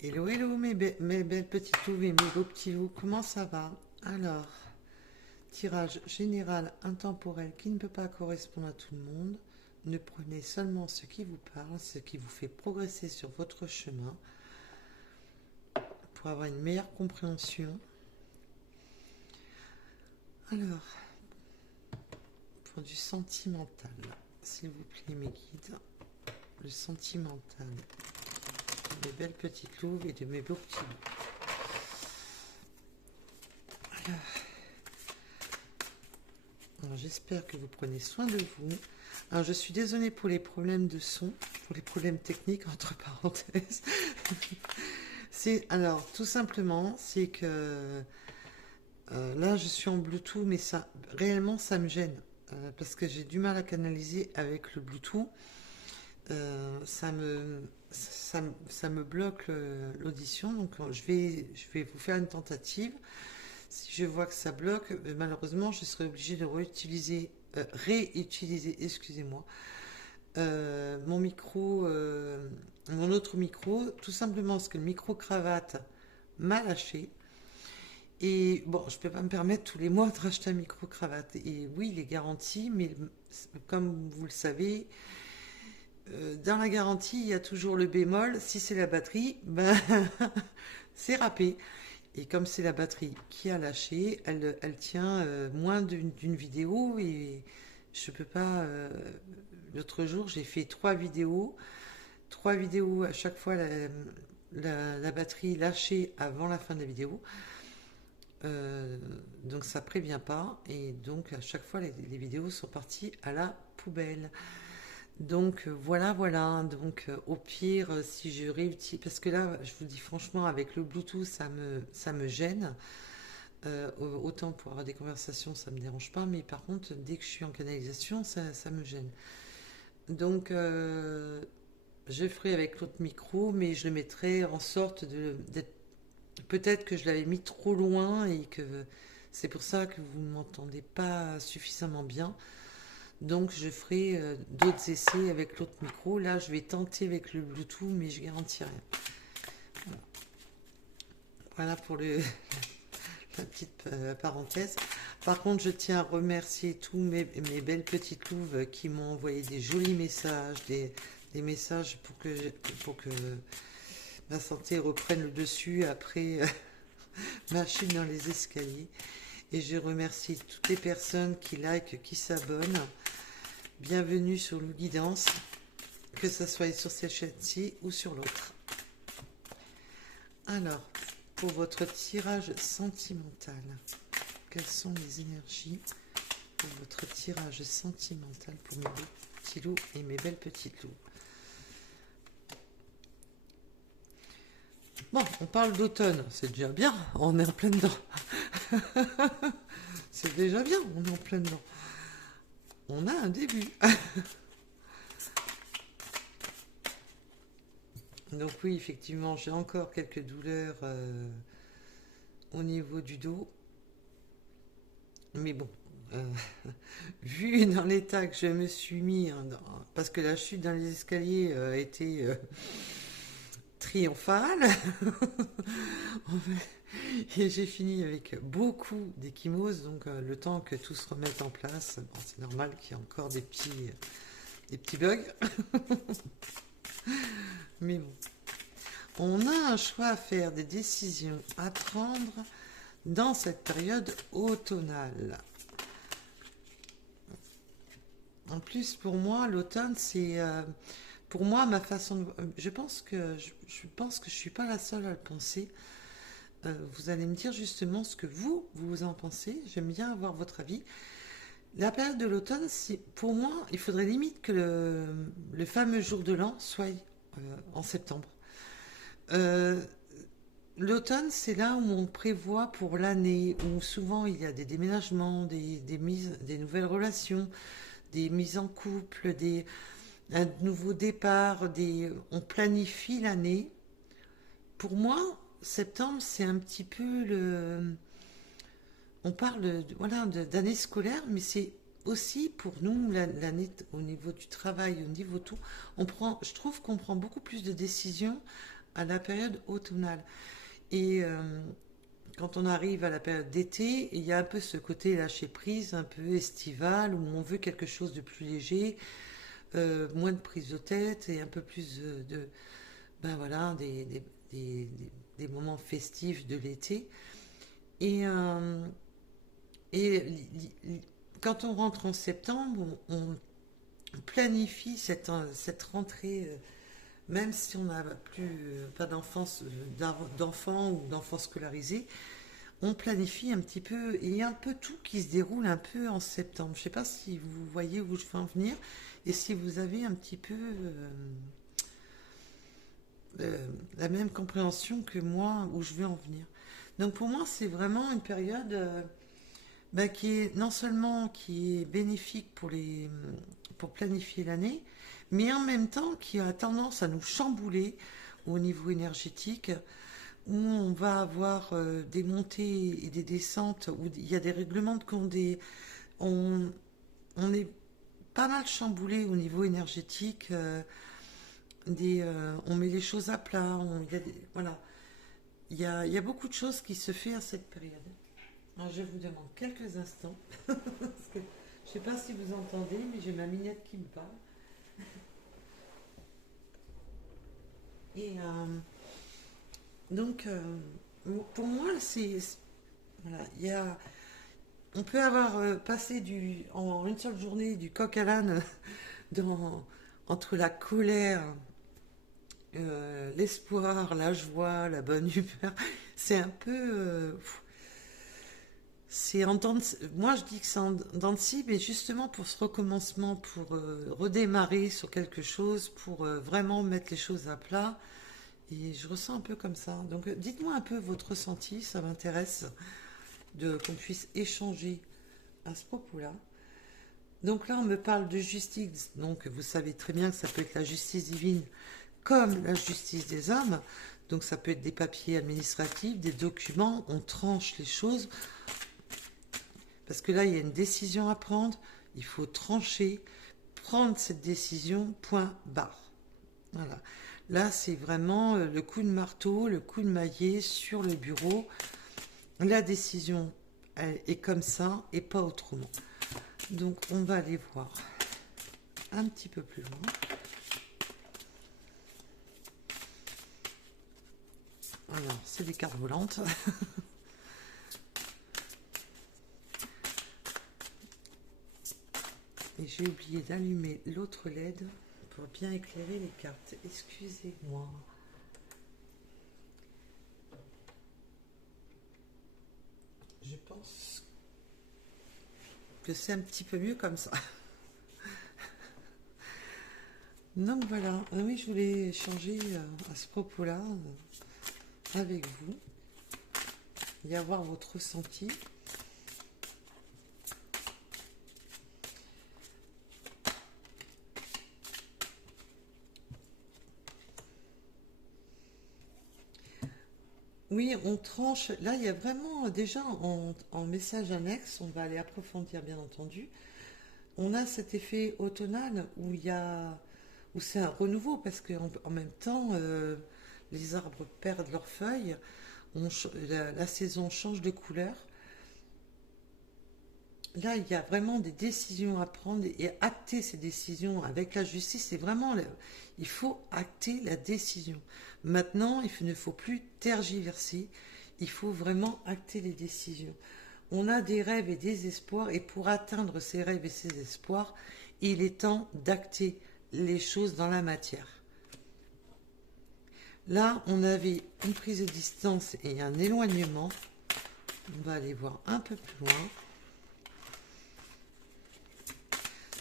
Hello, hello, mes belles petites louves et mes beaux petits loups, comment ça va? Alors, tirage général intemporel qui ne peut pas correspondre à tout le monde. Ne prenez seulement ce qui vous parle, ce qui vous fait progresser sur votre chemin pour avoir une meilleure compréhension. Alors, pour du sentimental, s'il vous plaît, mes guides, le sentimental, mes belles petites louves et de mes beaux petits loups. Alors, j'espère que vous prenez soin de vous. Alors, je suis désolée pour les problèmes de son, pour les problèmes techniques, entre parenthèses. Alors, tout simplement, c'est que là, je suis en Bluetooth, mais ça, réellement, ça me gêne. Parce que j'ai du mal à canaliser avec le Bluetooth. Ça me bloque l'audition. Donc, je vais vous faire une tentative. Si je vois que ça bloque, malheureusement, je serai obligée de réutiliser, excusez-moi, mon micro, mon autre micro, tout simplement parce que le micro-cravate m'a lâché. Et bon, je ne peux pas me permettre tous les mois de racheter un micro-cravate. Et oui, il est garanti, mais comme vous le savez, dans la garantie, il y a toujours le bémol. Si c'est la batterie, ben, c'est râpé. Et comme c'est la batterie qui a lâché, elle tient moins d'une vidéo et je peux pas. L'autre jour, j'ai fait trois vidéos à chaque fois la batterie lâchée avant la fin de la vidéo. Donc ça prévient pas et donc à chaque fois les vidéos sont parties à la poubelle. Donc voilà, voilà. Donc au pire, si je réutilise, parce que là, je vous dis franchement, avec le Bluetooth, ça me gêne. Autant pour avoir des conversations, ça me dérange pas, mais par contre, dès que je suis en canalisation, ça me gêne. Donc je ferai avec l'autre micro, mais je le mettrai en sorte d'être. Peut-être que je l'avais mis trop loin et que c'est pour ça que vous ne m'entendez pas suffisamment bien. Donc je ferai d'autres essais avec l'autre micro. Là, je vais tenter avec le Bluetooth, mais je garantis rien. Voilà pour la petite parenthèse. Par contre, je tiens à remercier tous mes belles petites louves qui m'ont envoyé des jolis messages, des messages pour que ma santé reprenne le dessus après ma chute dans les escaliers. Et je remercie toutes les personnes qui likent, qui s'abonnent. Bienvenue sur Lou Guidance, que ce soit sur cette chaîne-ci ou sur l'autre. Alors, pour votre tirage sentimental, quelles sont les énergies pour votre tirage sentimental pour mes beaux petits loups et mes belles petites loups? Bon, on parle d'automne, c'est déjà bien, on est en plein dedans. C'est déjà bien, on est en plein dedans. On a un début. Donc oui, effectivement, j'ai encore quelques douleurs au niveau du dos. Mais bon, euh, vu dans l'état que je me suis mis, hein, parce que la chute dans les escaliers a été triomphale, et j'ai fini avec beaucoup d'échymoses, donc le temps que tout se remette en place, bon, c'est normal qu'il y ait encore des petits bugs. Mais bon, on a un choix à faire, des décisions à prendre dans cette période automnale. En plus, pour moi, l'automne, c'est pour moi ma façon de. Je pense que je suis pas la seule à le penser. Vous allez me dire justement ce que vous en pensez. J'aime bien avoir votre avis. La période de l'automne, c'est pour moi, il faudrait limite que le fameux jour de l'an soit en septembre. Euh, L'automne, c'est là où on prévoit pour l'année, où souvent il y a des déménagements, des nouvelles relations, des mises en couple, un nouveau départ, on planifie l'année. Pour moi, septembre, c'est un petit peu on parle voilà, d'année scolaire, mais c'est aussi pour nous l'année au niveau du travail, au niveau tout. Je trouve qu'on prend beaucoup plus de décisions à la période automnale. Et quand on arrive à la période d'été, il y a un peu ce côté lâcher prise, un peu estival, où on veut quelque chose de plus léger, moins de prise de tête et un peu plus ben voilà, des moments festifs de l'été. Et, et quand on rentre en septembre, on planifie cette rentrée, même si on n'a plus pas d'enfants ou d'enfants scolarisés, on planifie un petit peu, et il y a un peu tout qui se déroule un peu en septembre. Je ne sais pas si vous voyez où je veux en venir, et si vous avez un petit peu la même compréhension que moi où je veux en venir. Donc pour moi, c'est vraiment une période bah, qui est non seulement qui est bénéfique pour planifier l'année, mais en même temps qui a tendance à nous chambouler au niveau énergétique, où on va avoir des montées et des descentes, où il y a des règlements de compte, on, on est pas mal chamboulé au niveau énergétique, on met les choses à plat, voilà. Il y a beaucoup de choses qui se font à cette période. Alors, je vous demande quelques instants, parce que je ne sais pas si vous entendez, mais j'ai ma minette qui me parle. Et donc, pour moi, voilà, on peut avoir passé en une seule journée du coq à l'âne dans, entre la colère, l'espoir, la joie, la bonne humeur. C'est un peu, c'est moi je dis que c'est en dents de scie, mais justement pour ce recommencement, pour redémarrer sur quelque chose, pour vraiment mettre les choses à plat. Et je ressens un peu comme ça. Donc dites-moi un peu votre ressenti, ça m'intéresse de qu'on puisse échanger à ce propos-là. Donc là, on me parle de justice. Donc vous savez très bien que ça peut être la justice divine comme la justice des hommes. Donc ça peut être des papiers administratifs, des documents. On tranche les choses parce que là, il y a une décision à prendre. Il faut trancher, prendre cette décision, point barre. Voilà. Là, c'est vraiment le coup de marteau, le coup de maillet sur le bureau. La décision elle est comme ça et pas autrement. Donc, on va aller voir un petit peu plus loin. Alors, c'est des cartes volantes. Et j'ai oublié d'allumer l'autre LED pour bien éclairer les cartes. Excusez-moi. Je pense que c'est un petit peu mieux comme ça. Donc voilà, oui, je voulais échanger à ce propos-là avec vous et avoir votre ressenti. Oui, on tranche. Là, il y a vraiment déjà en message annexe, on va aller approfondir bien entendu. On a cet effet automnal où c'est un renouveau parce qu'en en même temps, les arbres perdent leurs feuilles, la saison change de couleur. Là, il y a vraiment des décisions à prendre et acter ces décisions avec la justice. C'est vraiment, il faut acter la décision. Maintenant, ne faut plus tergiverser. Il faut vraiment acter les décisions. On a des rêves et des espoirs, et pour atteindre ces rêves et ces espoirs, il est temps d'acter les choses dans la matière. Là, on avait une prise de distance et un éloignement. On va aller voir un peu plus loin.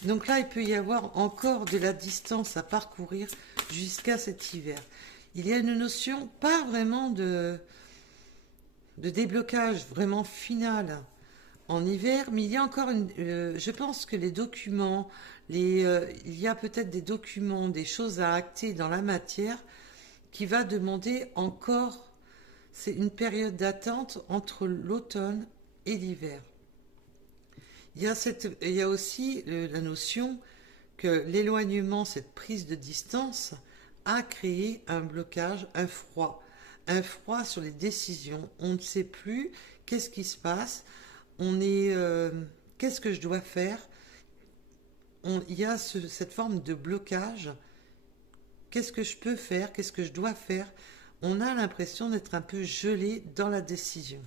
Donc là, il peut y avoir encore de la distance à parcourir jusqu'à cet hiver. Il y a une notion, pas vraiment de déblocage vraiment final en hiver, mais il y a encore je pense que les documents, il y a peut-être des documents, des choses à acter dans la matière qui va demander encore, c'est une période d'attente entre l'automne et l'hiver. Il y a aussi la notion que l'éloignement, cette prise de distance, a créé un blocage, un froid sur les décisions. On ne sait plus qu'est-ce qui se passe, on est, qu'est-ce que je dois faire. Il y a cette forme de blocage. Qu'est-ce que je peux faire, qu'est-ce que je dois faire. On a l'impression d'être un peu gelé dans la décision.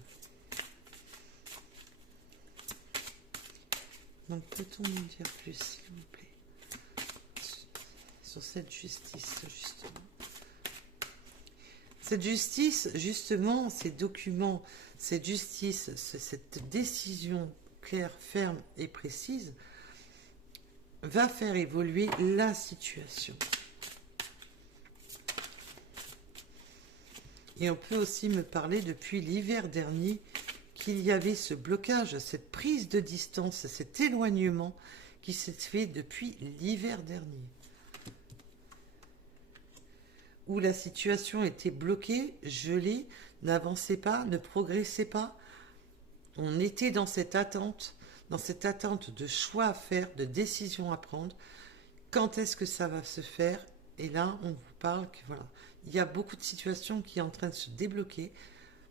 Donc peut-on nous dire plus, s'il vous plaît, sur cette justice, justement. Cette justice, justement, ces documents, cette justice, cette décision claire, ferme et précise, va faire évoluer la situation. Et on peut aussi me parler depuis l'hiver dernier qu'il y avait ce blocage, cette prise de distance, cet éloignement qui s'est fait depuis l'hiver dernier. Où la situation était bloquée, gelée, n'avançait pas, ne progressait pas. On était dans cette attente de choix à faire, de décisions à prendre. Quand est-ce que ça va se faire? Et là, on vous parle que voilà, il y a beaucoup de situations qui sont en train de se débloquer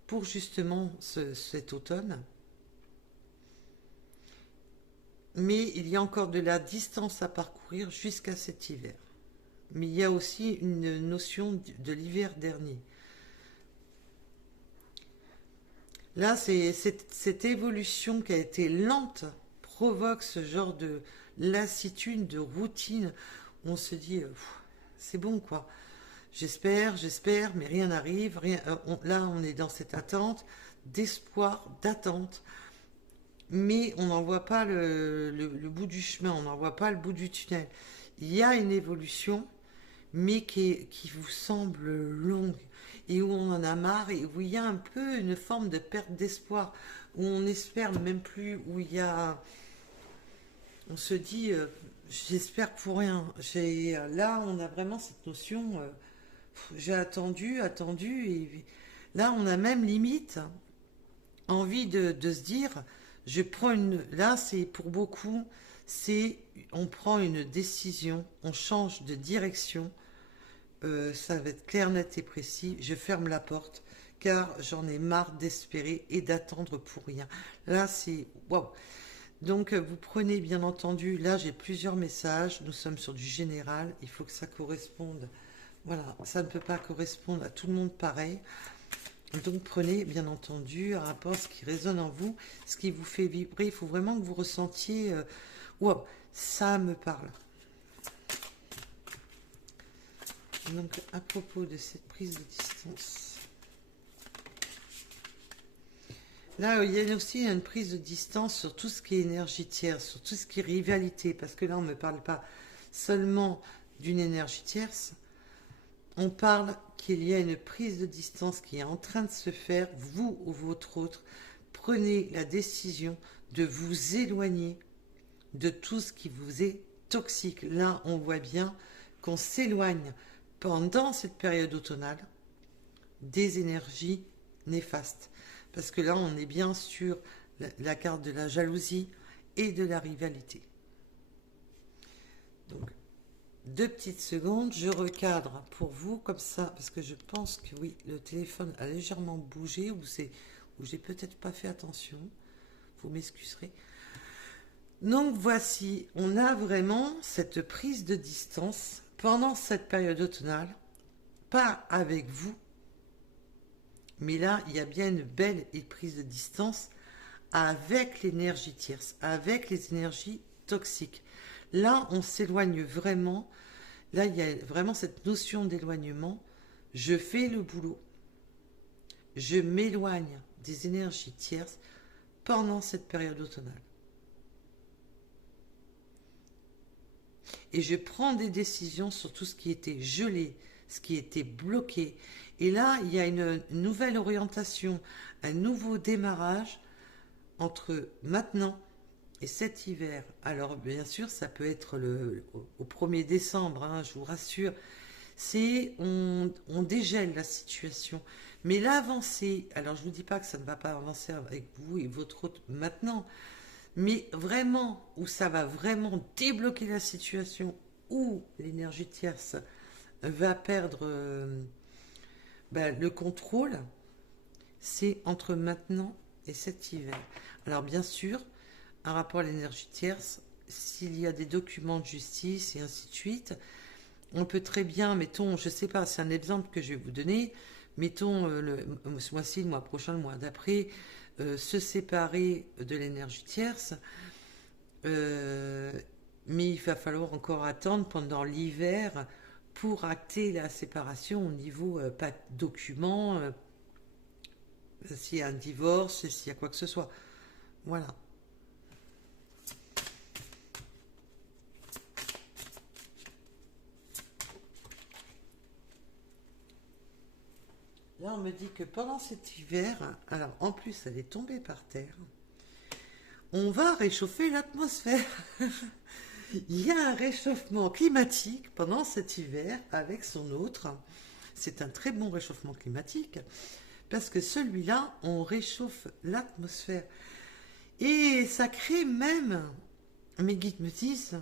pour justement cet automne. Mais il y a encore de la distance à parcourir jusqu'à cet hiver. Mais il y a aussi une notion de l'hiver dernier. Là, c'est cette évolution qui a été lente provoque ce genre de lassitude, de routine. On se dit, c'est bon quoi. J'espère, mais rien n'arrive. Là, on est dans cette attente, d'espoir, d'attente. Mais on n'en voit pas le bout du chemin, on n'en voit pas le bout du tunnel. Il y a une évolution, mais qui vous semble longue, et où on en a marre, et où il y a un peu une forme de perte d'espoir, où on n'espère même plus, où il y a... On se dit, j'espère pour rien. Là, on a vraiment cette notion, j'ai attendu, et là, on a même limite envie de se dire, je prends une... Là, c'est pour beaucoup, on prend une décision, on change de direction, ça va être clair, net et précis, je ferme la porte, car j'en ai marre d'espérer et d'attendre pour rien. Là, c'est... Waouh. Donc, vous prenez, bien entendu, là, j'ai plusieurs messages, nous sommes sur du général, il faut que ça corresponde. Voilà, ça ne peut pas correspondre à tout le monde pareil. Donc prenez bien entendu un rapport ce qui résonne en vous, ce qui vous fait vibrer. Il faut vraiment que vous ressentiez wow, ça me parle. Donc à propos de cette prise de distance, là il y a aussi une prise de distance sur tout ce qui est énergie tierce, sur tout ce qui est rivalité, parce que là on ne me parle pas seulement d'une énergie tierce. On parle qu'il y a une prise de distance qui est en train de se faire, vous ou votre autre. Prenez la décision de vous éloigner de tout ce qui vous est toxique. Là, on voit bien qu'on s'éloigne pendant cette période automnale des énergies néfastes. Parce que là, on est bien sur la carte de la jalousie et de la rivalité. Donc, 2 petites secondes, je recadre pour vous comme ça, parce que je pense que oui, le téléphone a légèrement bougé, ou j'ai peut-être pas fait attention, vous m'excuserez. Donc voici, on a vraiment cette prise de distance pendant cette période automnale, pas avec vous, mais là, il y a bien une belle prise de distance avec l'énergie tierce, avec les énergies toxiques. Là, on s'éloigne vraiment. Là, il y a vraiment cette notion d'éloignement. Je fais le boulot. Je m'éloigne des énergies tierces pendant cette période automnale. Et je prends des décisions sur tout ce qui était gelé, ce qui était bloqué. Et là, il y a une nouvelle orientation, un nouveau démarrage entre maintenant et cet hiver. Alors bien sûr, ça peut être au 1er décembre, hein, je vous rassure. On dégèle la situation. Mais l'avancée, alors je ne vous dis pas que ça ne va pas avancer avec vous et votre autre maintenant, mais vraiment, où ça va vraiment débloquer la situation, où l'énergie tierce va perdre le contrôle, c'est entre maintenant et cet hiver. Alors bien sûr, un rapport à l'énergie tierce, s'il y a des documents de justice et ainsi de suite, on peut très bien, mettons, je sais pas, c'est un exemple que je vais vous donner, mettons ce mois-ci, le mois prochain, le mois d'après, se séparer de l'énergie tierce, euh, mais il va falloir encore attendre pendant l'hiver pour acter la séparation au niveau pas de documents, s'il y a un divorce, s'il y a quoi que ce soit. Voilà. Là, on me dit que pendant cet hiver, alors en plus, elle est tombée par terre, on va réchauffer l'atmosphère. Il y a un réchauffement climatique pendant cet hiver avec son autre. C'est un très bon réchauffement climatique parce que celui-là, on réchauffe l'atmosphère. Et ça crée même, mes guides me disent,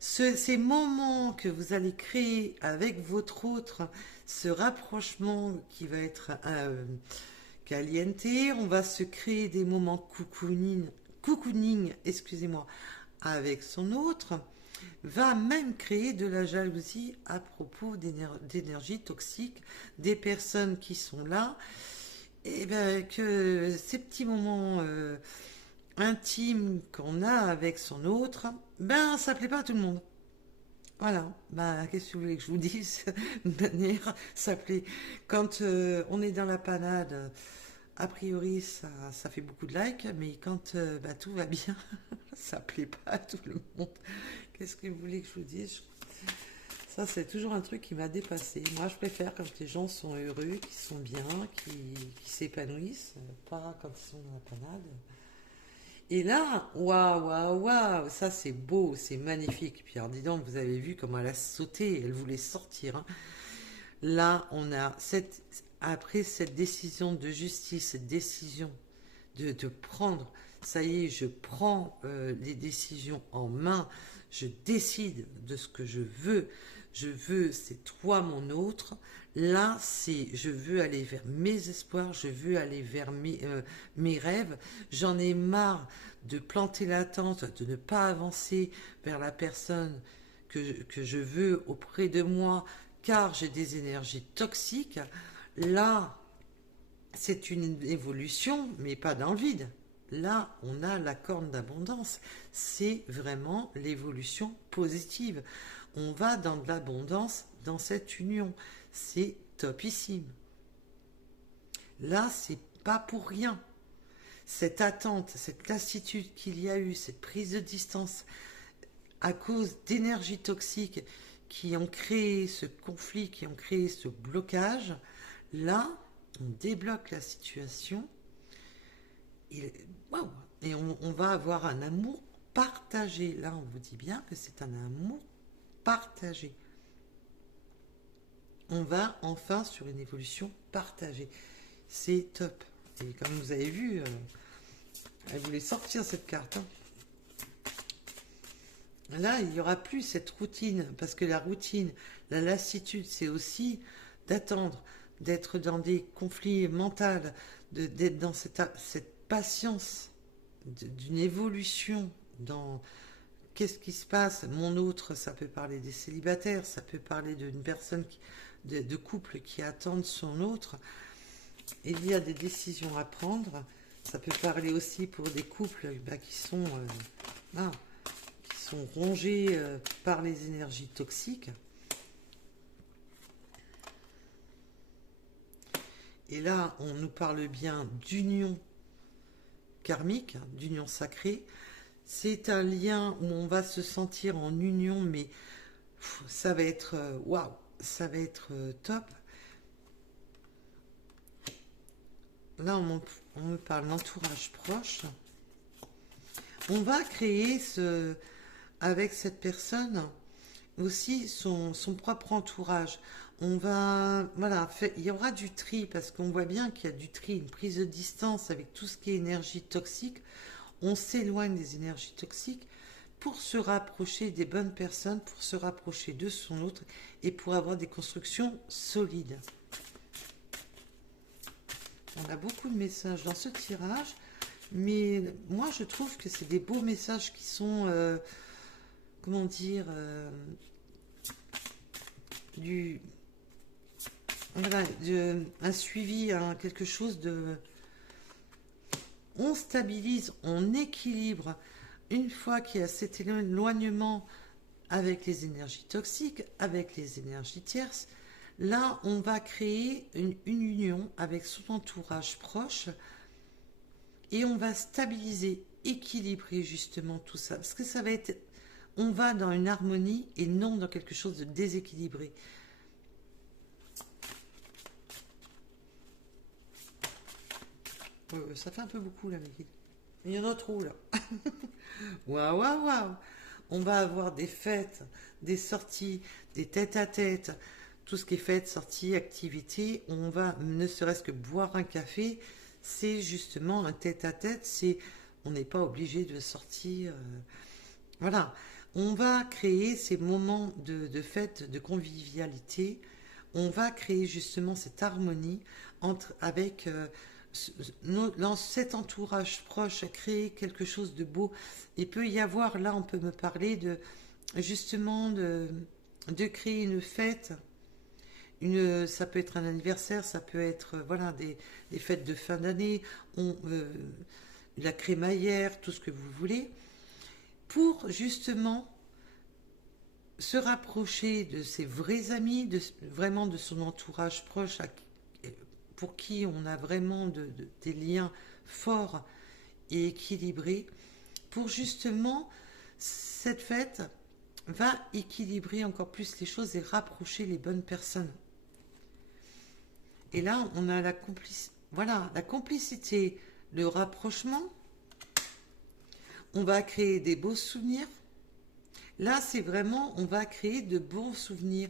ces moments que vous allez créer avec votre autre, ce rapprochement qui va être caliente, on va se créer des moments cocooning, excusez-moi, avec son autre, va même créer de la jalousie à propos d'énergie toxique, des personnes qui sont là, et ben que ces petits moments intimes qu'on a avec son autre, ben ça plaît pas à tout le monde. Voilà, bah, qu'est-ce que vous voulez que je vous dise? De manière, ça plaît. Quand on est dans la panade, a priori, ça fait beaucoup de likes, mais quand tout va bien, ça plaît pas à tout le monde. Qu'est-ce que vous voulez que je vous dise? Ça, c'est toujours un truc qui m'a dépassé. Moi, je préfère quand les gens sont heureux, qui sont bien, qui s'épanouissent, pas quand ils sont dans la panade. Et là, waouh, waouh, waouh, ça c'est beau, c'est magnifique. Puis alors, dis donc, vous avez vu comment elle a sauté, elle voulait sortir, hein. Là, on a après cette décision de justice, cette décision de prendre, ça y est, je prends les décisions en main, je décide de ce que je veux, c'est toi mon autre. Là, c'est, je veux aller vers mes espoirs, je veux aller vers mes rêves. J'en ai marre de planter la tente, de ne pas avancer vers la personne que je veux auprès de moi, car j'ai des énergies toxiques. Là, c'est une évolution, mais pas dans le vide. Là, on a la corne d'abondance. C'est vraiment l'évolution positive. On va dans de l'abondance dans cette union. C'est topissime. Là, c'est pas pour rien. Cette attente, cette lassitude qu'il y a eu, cette prise de distance à cause d'énergies toxiques qui ont créé ce conflit, qui ont créé ce blocage, là, on débloque la situation et, wow, et on va avoir un amour partagé. Là, on vous dit bien que c'est un amour partagé. On va enfin sur une évolution partagée. C'est top. Et comme vous avez vu, elle voulait sortir cette carte, hein. Là, il n'y aura plus cette routine, parce que la routine, la lassitude, c'est aussi d'attendre, d'être dans des conflits mentaux, d'être dans cette patience d'une évolution dans qu'est-ce qui se passe. Mon autre, ça peut parler des célibataires, ça peut parler d'une personne, de couple qui attendent son autre. Il y a des décisions à prendre. Ça peut parler aussi pour des couples qui sont... sont rongés par les énergies toxiques. Et là, on nous parle bien d'union karmique, d'union sacrée. C'est un lien où on va se sentir en union, mais ça va être waouh, ça va être top. Là, on me parle d'entourage proche. On va créer avec cette personne aussi son propre entourage. On va, voilà, il y aura du tri parce qu'on voit bien qu'il y a du tri, une prise de distance avec tout ce qui est énergie toxique. On s'éloigne des énergies toxiques pour se rapprocher des bonnes personnes, pour se rapprocher de son autre et pour avoir des constructions solides. On a beaucoup de messages dans ce tirage, mais moi je trouve que c'est des beaux messages qui sont, comment dire, du, voilà, un suivi, quelque chose de... On stabilise, on équilibre. Une fois qu'il y a cet éloignement avec les énergies toxiques, avec les énergies tierces, là, on va créer une union avec son entourage proche et on va stabiliser, équilibrer justement tout ça. Parce que ça va être... On va dans une harmonie et non dans quelque chose de déséquilibré. Ça fait un peu beaucoup là, Miguel. Il y en a trop là. Waouh, waouh, waouh. On va avoir des fêtes, des sorties, des tête-à-tête, tout ce qui est fête, sortie, activité. On va, ne serait-ce que boire un café, c'est justement un tête-à-tête. On n'est pas obligé de sortir. Voilà. On va créer ces moments de fête, de convivialité. On va créer justement cette harmonie avec dans cet entourage proche, créer quelque chose de beau. Il peut y avoir, là, on peut me parler de justement de créer une fête. Ça peut être un anniversaire, ça peut être voilà des fêtes de fin d'année, la crémaillère, tout ce que vous voulez, pour justement se rapprocher de ses vrais amis, vraiment de son entourage proche, pour qui on a vraiment des liens forts et équilibrés, pour justement cette fête va équilibrer encore plus les choses et rapprocher les bonnes personnes. Et là, on a la complicité, le rapprochement. On va créer des beaux souvenirs. Là, c'est vraiment, on va créer de bons souvenirs.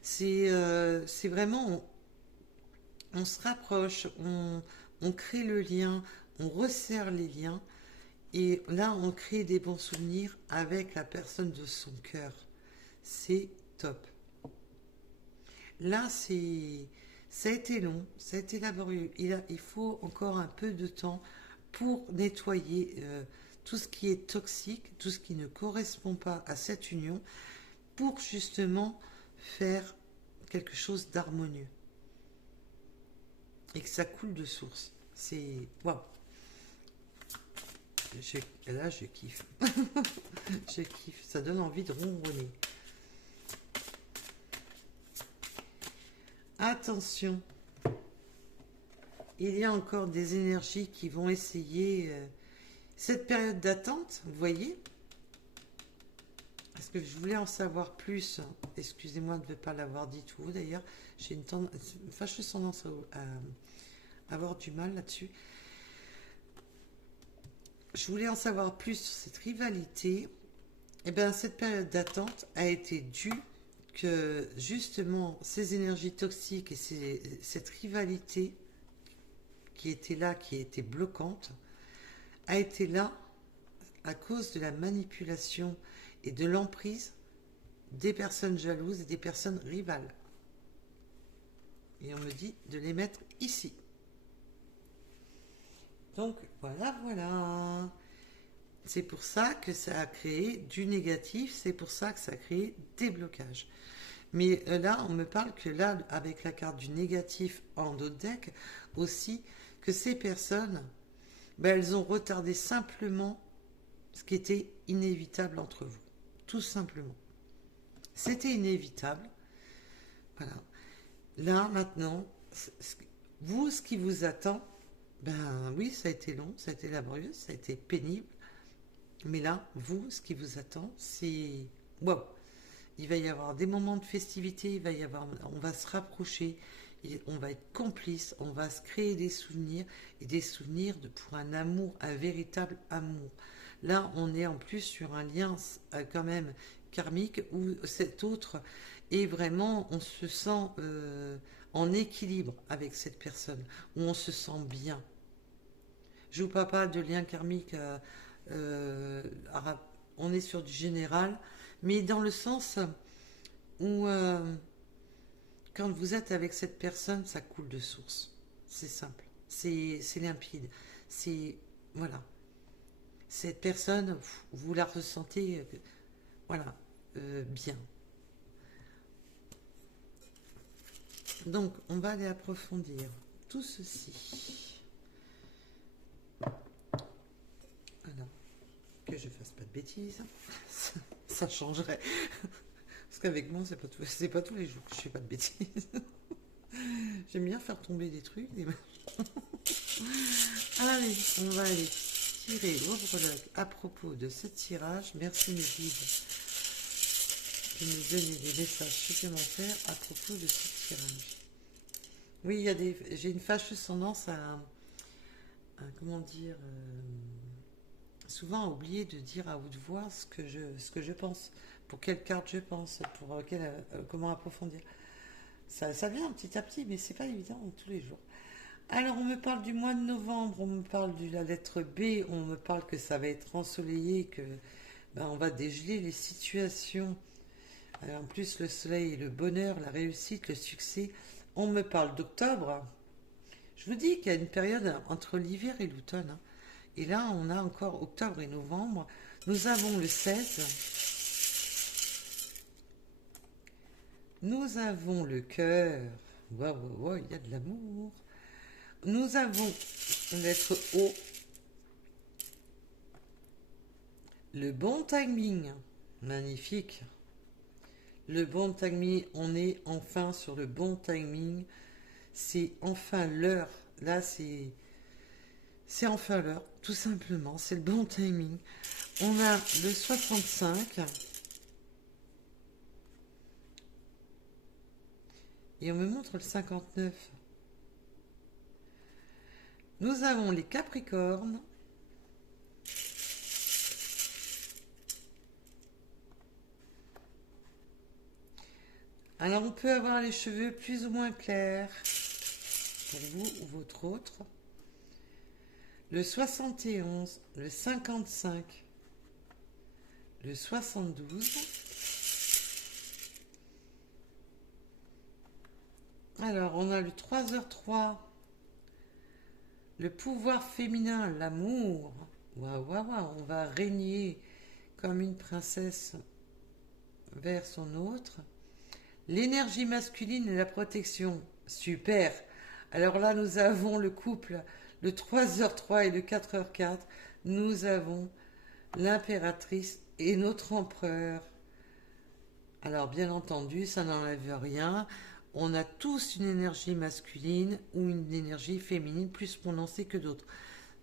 C'est vraiment, on se rapproche, on crée le lien, on resserre les liens. Et là, on crée des bons souvenirs avec la personne de son cœur. C'est top. Là, ça a été long, ça a été laborieux. Il faut encore un peu de temps pour nettoyer tout ce qui est toxique, tout ce qui ne correspond pas à cette union, pour justement faire quelque chose d'harmonieux. Et que ça coule de source. C'est... Waouh. Là, je kiffe. Je kiffe. Ça donne envie de ronronner. Attention. Il y a encore des énergies qui vont essayer... cette période d'attente, vous voyez, parce que je voulais en savoir plus. Excusez-moi de ne pas l'avoir dit tout haut d'ailleurs. J'ai une fâcheuse tendance à avoir du mal là-dessus. Je voulais en savoir plus sur cette rivalité. Et bien, cette période d'attente a été due que justement ces énergies toxiques et cette rivalité qui était là, qui était bloquante, a été là à cause de la manipulation et de l'emprise des personnes jalouses et des personnes rivales. Et on me dit de les mettre ici. Donc voilà, voilà. C'est pour ça que ça a créé du négatif, c'est pour ça que ça a créé des blocages. Mais là, on me parle que là, avec la carte du négatif en d'autres decks, aussi, que ces personnes, ben, elles ont retardé simplement ce qui était inévitable entre vous. Tout simplement. C'était inévitable. Voilà. Là, maintenant, vous, ce qui vous attend, ben oui, ça a été long, ça a été laborieux, ça a été pénible. Mais là, vous, ce qui vous attend, c'est... Wow. Il va y avoir des moments de festivité, on va se rapprocher, on va être complice, on va se créer des souvenirs, et des souvenirs pour un amour, un véritable amour. Là, on est en plus sur un lien quand même karmique, où cet autre est vraiment, on se sent en équilibre avec cette personne, où on se sent bien. Je vous parle pas de lien karmique on est sur du général, mais dans le sens où quand vous êtes avec cette personne, ça coule de source. C'est simple, c'est limpide. C'est voilà, cette personne, vous la ressentez, voilà, bien. Donc, on va aller approfondir tout ceci. Alors, que je fasse pas de bêtises, ça changerait. Parce qu'avec moi, c'est pas tous les jours que je fais pas de bêtises. J'aime bien faire tomber des trucs. Allez, on va aller tirer l'ouvre à propos de ce tirage. Merci mes guides de nous donner des messages supplémentaires à propos de ce tirage. Oui, j'ai une fâcheuse tendance comment dire, souvent à oublier de dire à haute voix ce que je pense, pour quelle carte je pense, pour comment approfondir. Ça vient petit à petit, mais c'est pas évident tous les jours. Alors, on me parle du mois de novembre, on me parle de la lettre B, on me parle que ça va être ensoleillé, que on va dégeler les situations. En plus, le soleil, le bonheur, la réussite, le succès. On me parle d'octobre. Je vous dis qu'il y a une période entre l'hiver et l'automne, hein. Et là, on a encore octobre et novembre. Nous avons le 16. Nous avons le cœur. Waouh, waouh, il y a de l'amour. Nous avons la lettre O. Le bon timing. Magnifique. Le bon timing, on est enfin sur le bon timing. C'est enfin l'heure. Là, c'est enfin l'heure, tout simplement. C'est le bon timing. On a le 65. Et on me montre le 59. Nous avons les Capricornes. Alors on peut avoir les cheveux plus ou moins clairs pour vous ou votre autre. Le 71, le 55, le 72. Alors on a le 3h03, le pouvoir féminin, l'amour. Waouh, waouh, waouh, on va régner comme une princesse vers son autre. L'énergie masculine et la protection. Super. Alors là, nous avons le couple, le 3h03 et le 4h04. Nous avons l'impératrice et notre empereur. Alors, bien entendu, ça n'enlève rien. On a tous une énergie masculine ou une énergie féminine plus prononcée que d'autres.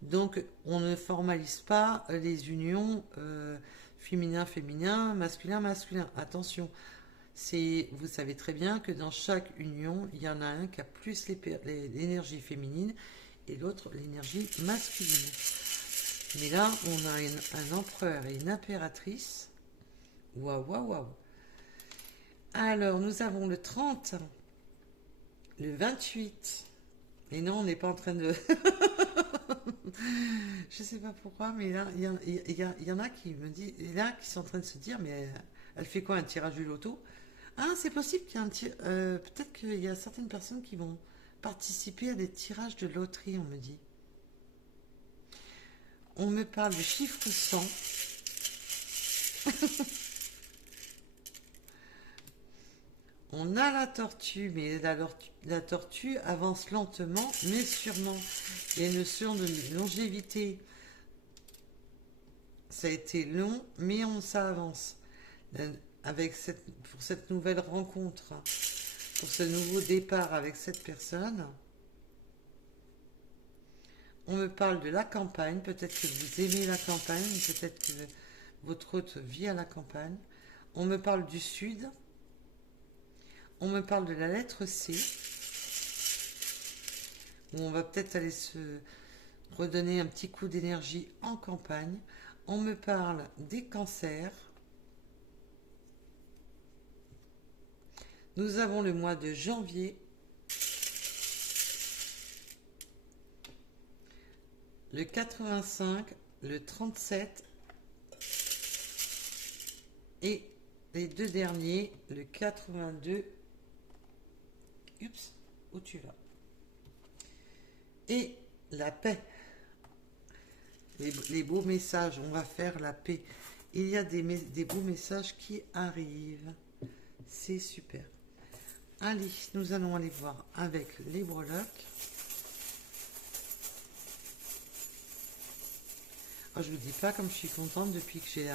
Donc, on ne formalise pas les unions féminin-féminin, masculin-masculin. Attention. Vous savez très bien que dans chaque union, il y en a un qui a plus l'énergie féminine et l'autre l'énergie masculine. Mais là, on a un empereur et une impératrice. Waouh, waouh, waouh. Alors, nous avons le 30, le 28. Et non, on n'est pas en train de... Je sais pas pourquoi, mais là, il y en a qui me disent, là, qui sont en train de se dire, mais elle fait quoi, un tirage du loto? Ah, c'est possible qu'il y ait un tirage. Peut-être qu'il y a certaines personnes qui vont participer à des tirages de loterie, on me dit. On me parle de chiffre 100. On a la tortue, mais la tortue avance lentement, mais sûrement. Il y a une notion de longévité. Ça a été long, mais ça avance. Pour cette nouvelle rencontre, pour ce nouveau départ avec cette personne. On me parle de la campagne, peut-être que vous aimez la campagne, peut-être que votre hôte vit à la campagne. On me parle du sud. On me parle de la lettre C, où on va peut-être aller se redonner un petit coup d'énergie en campagne. On me parle des cancers. Nous avons le mois de janvier, le 85, le 37, Et les deux derniers, le 82. Oups, où tu vas? Et la paix. Les beaux messages, on va faire la paix. Il y a des beaux messages qui arrivent. C'est super. Allez, nous allons aller voir avec les breloques. Oh, je vous dis pas comme je suis contente depuis que j'ai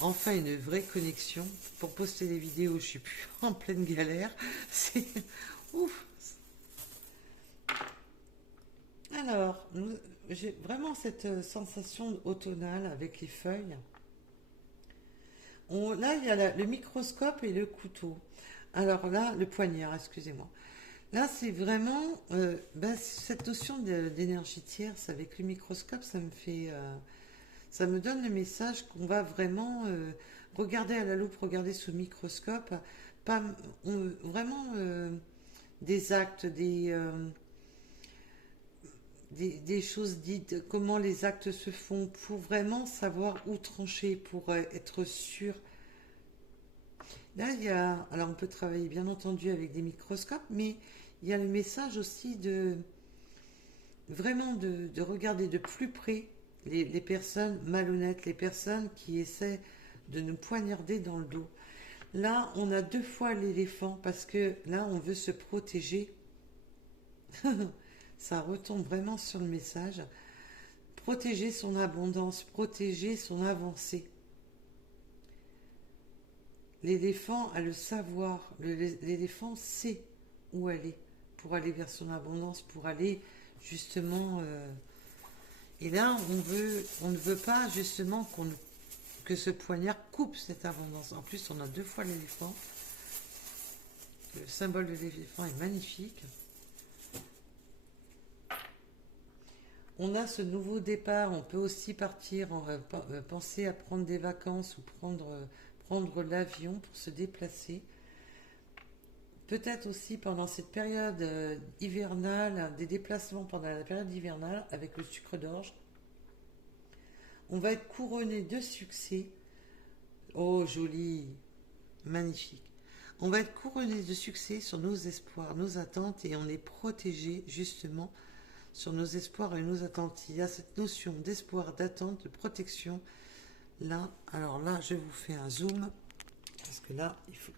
enfin une vraie connexion pour poster des vidéos. Je suis plus en pleine galère. C'est ouf. Alors, j'ai vraiment cette sensation automnale avec les feuilles. Là, il y a le microscope et le couteau. Alors là, le poignard, excusez-moi. Là, c'est vraiment cette notion d'énergie tierce avec le microscope, ça me donne le message qu'on va vraiment regarder à la loupe, regarder sous le microscope, pas vraiment des actes, des choses dites, comment les actes se font, pour vraiment savoir où trancher, pour être sûr. Là, alors on peut travailler bien entendu avec des microscopes, mais il y a le message aussi de vraiment de regarder de plus près les personnes malhonnêtes, les personnes qui essaient de nous poignarder dans le dos. Là, on a deux fois l'éléphant parce que là, on veut se protéger. Ça retombe vraiment sur le message. Protéger son abondance, protéger son avancée. L'éléphant a le savoir. L'éléphant sait où aller pour aller vers son abondance, pour aller justement. Et là, on ne veut pas justement que ce poignard coupe cette abondance. En plus, on a deux fois l'éléphant. Le symbole de l'éléphant est magnifique. On a ce nouveau départ. On peut aussi partir, penser à prendre des vacances ou prendre l'avion pour se déplacer. Peut-être aussi pendant cette période hivernale, des déplacements pendant la période hivernale avec le sucre d'orge. On va être couronné de succès. Oh, joli, magnifique. On va être couronné de succès sur nos espoirs, nos attentes, et on est protégé justement sur nos espoirs et nos attentes. Il y a cette notion d'espoir, d'attente, de protection. Là, alors là, je vous fais un zoom, parce que là, il faut...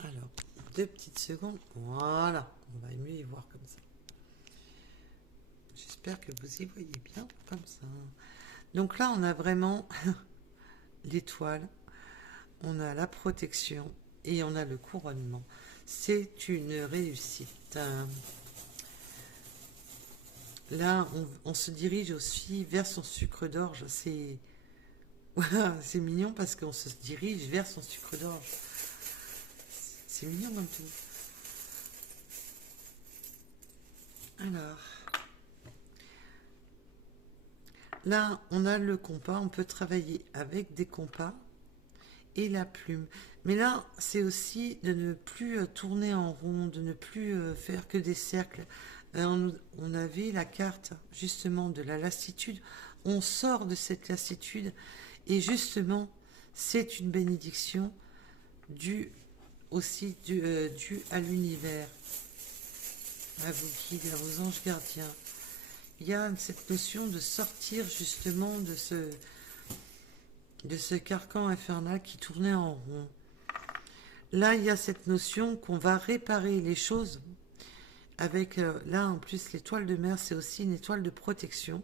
Alors, 2 petites secondes. Voilà, on va mieux y voir comme ça. J'espère que vous y voyez bien comme ça. Donc là, on a vraiment l'étoile, on a la protection et on a le couronnement. C'est une réussite. Là, on se dirige aussi vers son sucre d'orge. C'est mignon parce qu'on se dirige vers son sucre d'orge. C'est mignon comme tout. Alors, là, on a le compas. On peut travailler avec des compas et la plume. Mais là, c'est aussi de ne plus tourner en rond, de ne plus faire que des cercles. On avait la carte justement de la lassitude. On sort de cette lassitude et justement, c'est une bénédiction due à l'univers, à vos guides, à vos anges gardiens. Il y a cette notion de sortir justement de ce carcan infernal qui tournait en rond. Là, il y a cette notion qu'on va réparer les choses avec, là en plus, l'étoile de mer, c'est aussi une étoile de protection.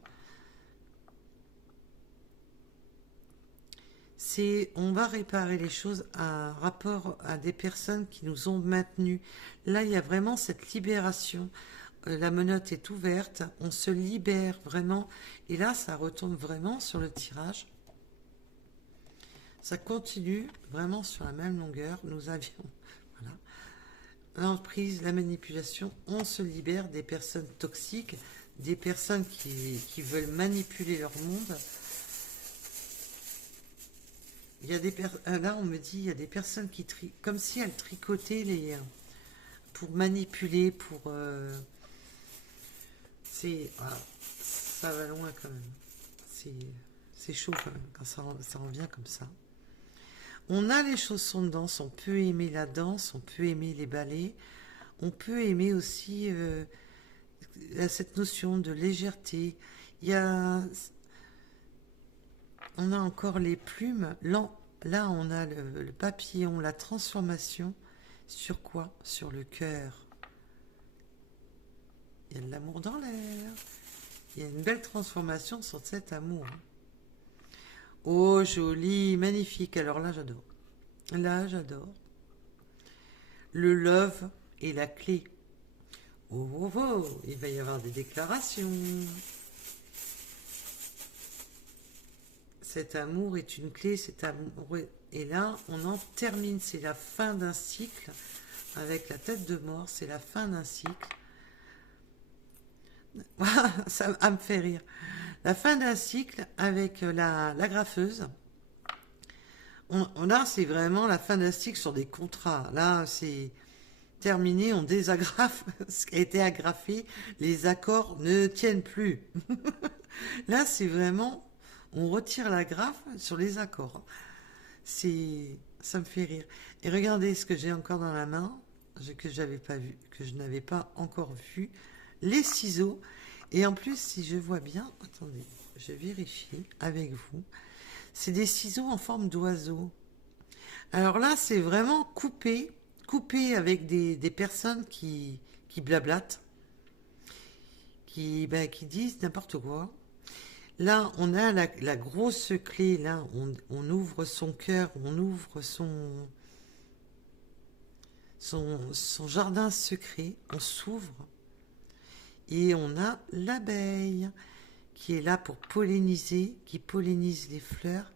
On va réparer les choses à rapport à des personnes qui nous ont maintenus. Là, il y a vraiment cette libération. La menotte est ouverte, on se libère vraiment. Et là, ça retombe vraiment sur le tirage. Ça continue vraiment sur la même longueur. Nous avions, voilà, l'emprise, la manipulation. On se libère des personnes toxiques, des personnes qui veulent manipuler leur monde. Il y a là, on me dit, il y a des personnes qui comme si elles tricotaient pour manipuler, voilà, ça va loin quand même. C'est chaud quand même quand ça revient comme ça. On a les chaussons de danse, on peut aimer la danse, on peut aimer les ballets, on peut aimer aussi cette notion de légèreté. Il y a, on a encore les plumes. Là, on a le papillon, la transformation. Sur quoi? Sur le cœur. Il y a de l'amour dans l'air. Il y a une belle transformation sur cet amour. Oh, joli, magnifique. Alors là, j'adore. Là, j'adore. Le love est la clé. Oh, oh, oh, il va y avoir des déclarations. Cet amour est une clé, cet amour et là, on en termine. C'est la fin d'un cycle avec la tête de mort. C'est la fin d'un cycle. Ça me fait rire. La fin d'un cycle avec la graffeuse. Là, c'est vraiment la fin d'un cycle sur des contrats. Là, c'est terminé, on désagrafe ce qui a été agrafé. Les accords ne tiennent plus. Là, c'est vraiment, on retire la graffe sur les accords. Ça me fait rire. Et regardez ce que j'ai encore dans la main, que j'avais pas vu, que je n'avais pas encore vu. Les ciseaux. Et en plus, si je vois bien, attendez, je vérifie avec vous. C'est des ciseaux en forme d'oiseau. Alors là, c'est vraiment coupé avec des personnes qui blablatent, qui disent n'importe quoi. Là, on a la grosse clé, là, on ouvre son cœur, on ouvre son jardin secret, on s'ouvre, et on a l'abeille qui est là pour polliniser, qui pollinise les fleurs,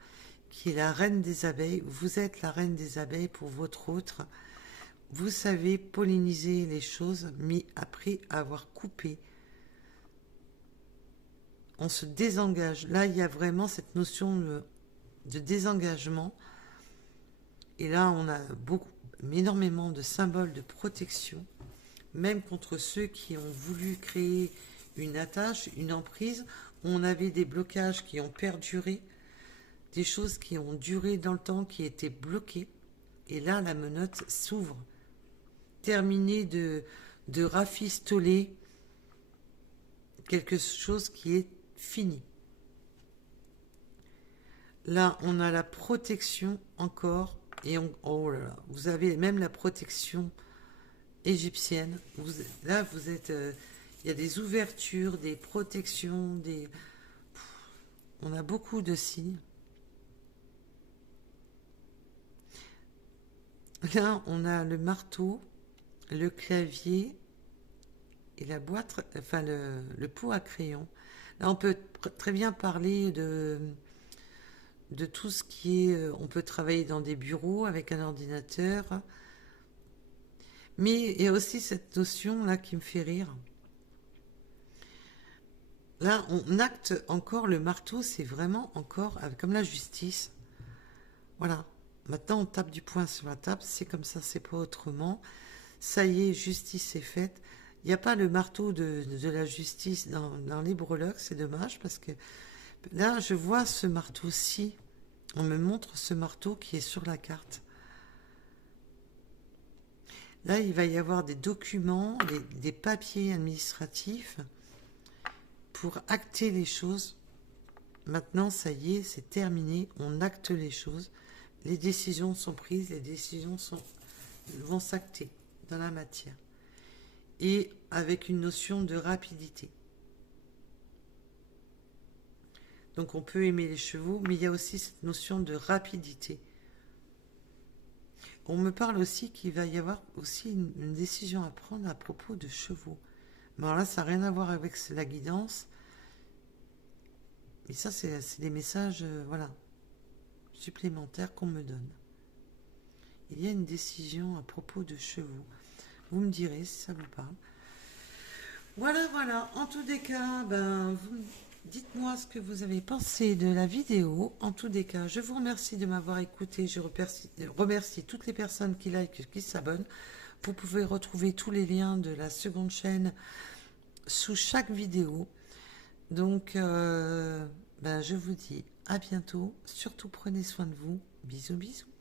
qui est la reine des abeilles. Vous êtes la reine des abeilles pour votre autre. Vous savez polliniser les choses, mais après avoir coupé, on se désengage. Là, il y a vraiment cette notion de désengagement. Et là, on a énormément de symboles de protection, même contre ceux qui ont voulu créer une attache, une emprise. On avait des blocages qui ont perduré, des choses qui ont duré dans le temps, qui étaient bloquées. Et là, la menotte s'ouvre. Terminé de rafistoler quelque chose qui est fini. Là, on a la protection encore. Et oh là là, vous avez même la protection égyptienne. Là, vous êtes... il y a des ouvertures, des protections, on a beaucoup de signes. Là, on a le marteau, le clavier et la boîte, enfin le pot à crayon. Là, on peut très bien parler de tout ce qui est... On peut travailler dans des bureaux avec un ordinateur. Mais il y a aussi cette notion-là qui me fait rire. Là, on acte encore le marteau, c'est vraiment encore comme la justice. Voilà. Maintenant, on tape du poing sur la table, c'est comme ça, c'est pas autrement. Ça y est, justice est faite. Il n'y a pas le marteau de la justice dans les breloques, c'est dommage, parce que là, je vois ce marteau-ci. On me montre ce marteau qui est sur la carte. Là, il va y avoir des documents, des papiers administratifs pour acter les choses. Maintenant, ça y est, c'est terminé. On acte les choses. Les décisions sont prises, les décisions vont s'acter dans la matière. Et avec une notion de rapidité. Donc on peut aimer les chevaux, mais il y a aussi cette notion de rapidité. On me parle aussi qu'il va y avoir aussi une décision à prendre à propos de chevaux. Mais alors là, ça n'a rien à voir avec la guidance. Et ça, c'est des messages, voilà, supplémentaires qu'on me donne. Il y a une décision à propos de chevaux. Vous me direz si ça vous parle. Voilà, voilà. En tous les cas, dites-moi ce que vous avez pensé de la vidéo. En tous les cas, je vous remercie de m'avoir écouté. Je remercie toutes les personnes qui like, qui s'abonnent. Vous pouvez retrouver tous les liens de la seconde chaîne sous chaque vidéo. Donc, je vous dis à bientôt. Surtout, prenez soin de vous. Bisous, bisous.